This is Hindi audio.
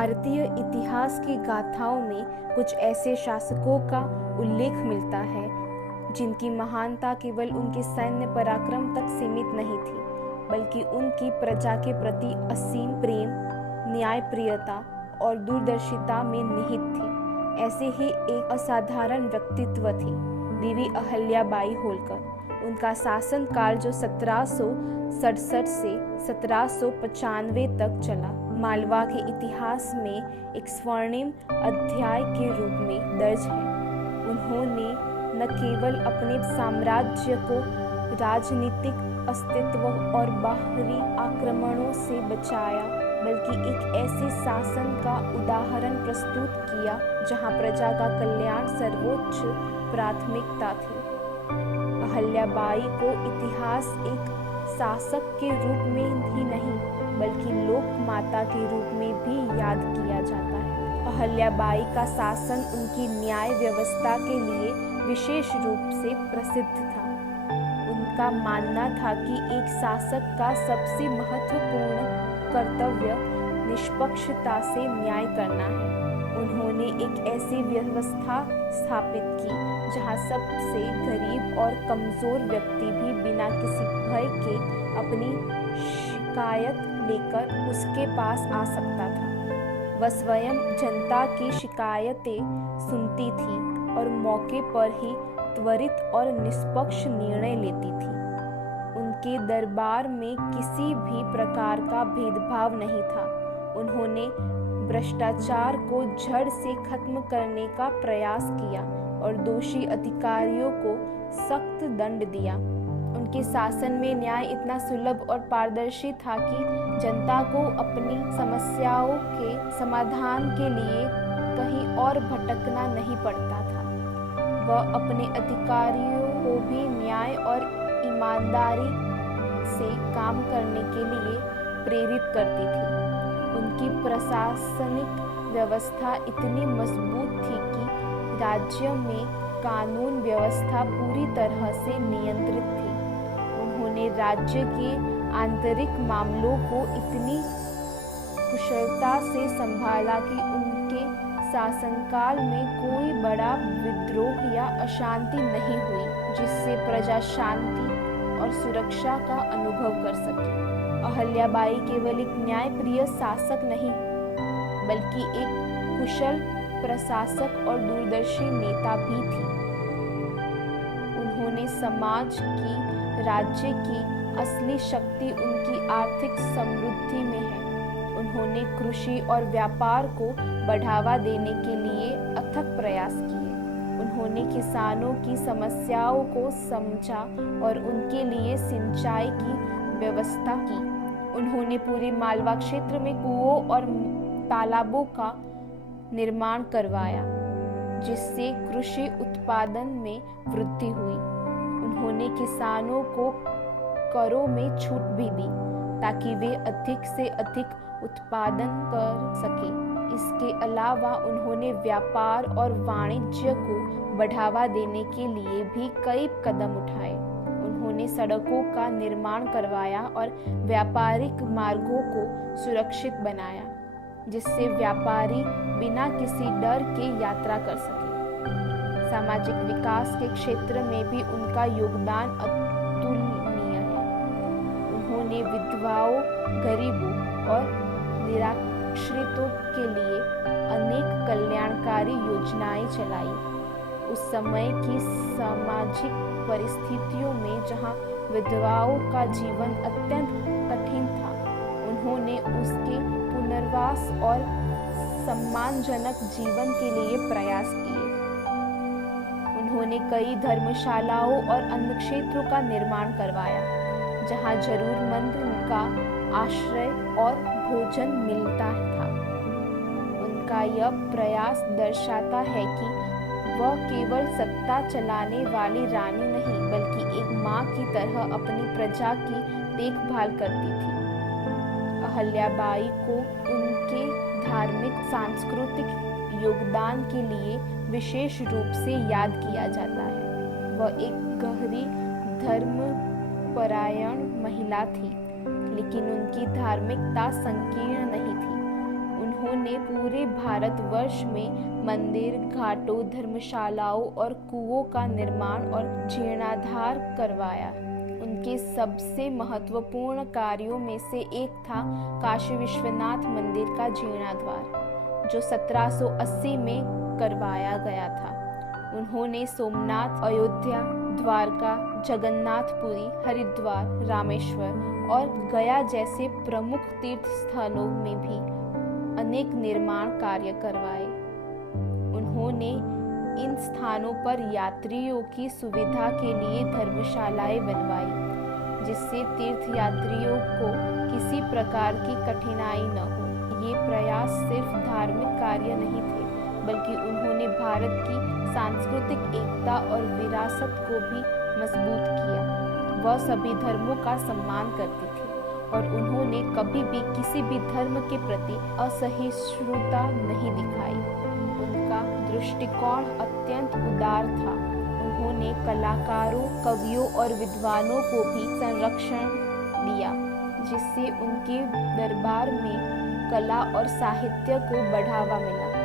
भारतीय इतिहास की गाथाओं में कुछ ऐसे शासकों का उल्लेख मिलता है जिनकी महानता केवल उनके सैन्य पराक्रम तक सीमित नहीं थी, बल्कि उनकी प्रजा के प्रति असीम प्रेम, न्यायप्रियता और दूरदर्शिता में निहित थी। ऐसे ही एक असाधारण व्यक्तित्व थी देवी अहिल्याबाई होलकर। उनका शासन काल जो 1767 से 1795 तक चला, मालवा के इतिहास में एक स्वर्णिम अध्याय के रूप में दर्ज है। उन्होंने न केवल अपने साम्राज्य को राजनीतिक अस्तित्व और बाहरी आक्रमणों से बचाया, बल्कि एक ऐसे शासन का उदाहरण प्रस्तुत किया जहां प्रजा का कल्याण सर्वोच्च प्राथमिकता थी। अहिल्याबाई को इतिहास एक शासक के रूप में ही नहीं, बल्कि लोक माता के रूप में भी याद किया जाता है। अहिल्याबाई का शासन उनकी न्याय व्यवस्था के लिए विशेष रूप से प्रसिद्ध था। उनका मानना था कि एक शासक का सबसे महत्वपूर्ण कर्तव्य निष्पक्षता से न्याय करना है। उन्होंने एक ऐसी व्यवस्था स्थापित की जहां सबसे गरीब और कमजोर व्यक्ति भी बिना किसी भय के अपनी शिकायत लेकर उसके पास आ सकता था। वह स्वयं जनता की शिकायतें सुनती थी और मौके पर ही त्वरित और निष्पक्ष निर्णय लेती थी। उनके दरबार में किसी भी प्रकार का भेदभाव नहीं था। उन्होंने भ्रष्टाचार को जड़ से खत्म करने का प्रयास किया और दोषी अधिकारियों को सख्त दंड दिया। उनके शासन में न्याय इतना सुलभ और पारदर्शी था कि जनता को अपनी समस्याओं के समाधान के लिए कहीं और भटकना नहीं पड़ता था। वह अपने अधिकारियों को भी न्याय और ईमानदारी से काम करने के लिए प्रेरित करती थी। उनकी प्रशासनिक व्यवस्था इतनी मजबूत थी कि राज्य में कानून व्यवस्था पूरी तरह से नियंत्रित थी। उन्होंने राज्य के आंतरिक मामलों को इतनी कुशलता से संभाला कि उनके शासनकाल में कोई बड़ा विद्रोह या अशांति नहीं हुई, जिससे प्रजा शांति और सुरक्षा का अनुभव कर सके। अहिल्याबाई केवल एक न्यायप्रिय शासक नहीं, बल्कि एक कुशल प्रशासक और दूरदर्शी नेता भी थी। उन्होंने समाज की, राज्य की असली शक्ति उनकी आर्थिक समृद्धि में है। उन्होंने कृषि और व्यापार को बढ़ावा देने के लिए अथक प्रयास किए। उन्होंने किसानों की समस्याओं को समझा और उनके लिए सिंचाई की व्यवस्था की। उन्होंने पूरे मालवा क्षेत्र में कुओं और तालाबों का निर्माण करवाया, जिससे कृषि उत्पादन में वृद्धि हुई। उन्होंने किसानों को करों में छूट भी दी ताकि वे अधिक से अधिक उत्पादन कर सके। इसके अलावा उन्होंने व्यापार और वाणिज्य को बढ़ावा देने के लिए भी कई कदम उठाए। उन्होंने सड़कों का निर्माण करवाया और व्यापारिक मार्गों को सुरक्षित बनाया, जिससे व्यापारी बिना किसी डर के यात्रा कर सके। सामाजिक विकास के क्षेत्र में भी उनका योगदान अतुलनीय है। उन्होंने विधवाओं, गरीबों और निराश्रितों के लिए अनेक कल्याणकारी योजनाएं चलाई। उस समय की सामाजिक परिस्थितियों में जहां विधवाओं का जीवन अत्यंत कठिन था, उन्होंने उसके पुनर्वास और सम्मानजनक जीवन के लिए प्रयास किए। उन्होंने कई धर्मशालाओं और अन्य क्षेत्रों का निर्माण करवाया, जहां जरूरतमंद का आश्रय और भोजन मिलता था। उनका यह प्रयास दर्शाता है कि वह केवल सत्ता चलाने वाली रानी नहीं, बल्कि एक माँ की तरह अपनी प्रजा की देखभाल करती थी। अहिल्याबाई को उनके धार्मिक सांस्कृतिक योगदान के लिए विशेष रूप से याद किया जाता है। वह एक गहरी धर्मपरायण महिला थी, लेकिन उनकी धार्मिकता संकीर्ण नहीं थी। उन्होंने पूरे भारतवर्ष में मंदिर, घाटों, धर्मशालाओं और कुओं का निर्माण और जीर्णोद्धार करवाया। उनके सबसे महत्वपूर्ण कार्यों में से एक था काशी विश्वनाथ मंदिर का जीर्णोद्धार, जो 1780 में करवाया गया था। उन्होंने सोमनाथ, अयोध्या, द्वारका, जगन्नाथपुरी, हरिद्वार, रामेश्वर और गया जैसे प्रमुख तीर्थ स्थलों में भी अनेक निर्माण कार्य करवाए। उन्होंने इन स्थानों पर यात्रियों की सुविधा के लिए धर्मशालाएं बनवाई, जिससे तीर्थयात्रियों को किसी प्रकार की कठिनाई न हो। ये प्रयास सिर्फ धार्मिक कार्य नहीं थे, बल्कि उन्होंने भारत की सांस्कृतिक एकता और विरासत को भी मजबूत किया। वह सभी धर्मों का सम्मान करती थी और उन्होंने कभी भी किसी भी धर्म के प्रति असहिष्णुता नहीं दिखाई। उनका दृष्टिकोण अत्यंत उदार था। उन्होंने कलाकारों, कवियों और विद्वानों को भी संरक्षण दिया, जिससे उनके दरबार में कला और साहित्य को बढ़ावा मिला।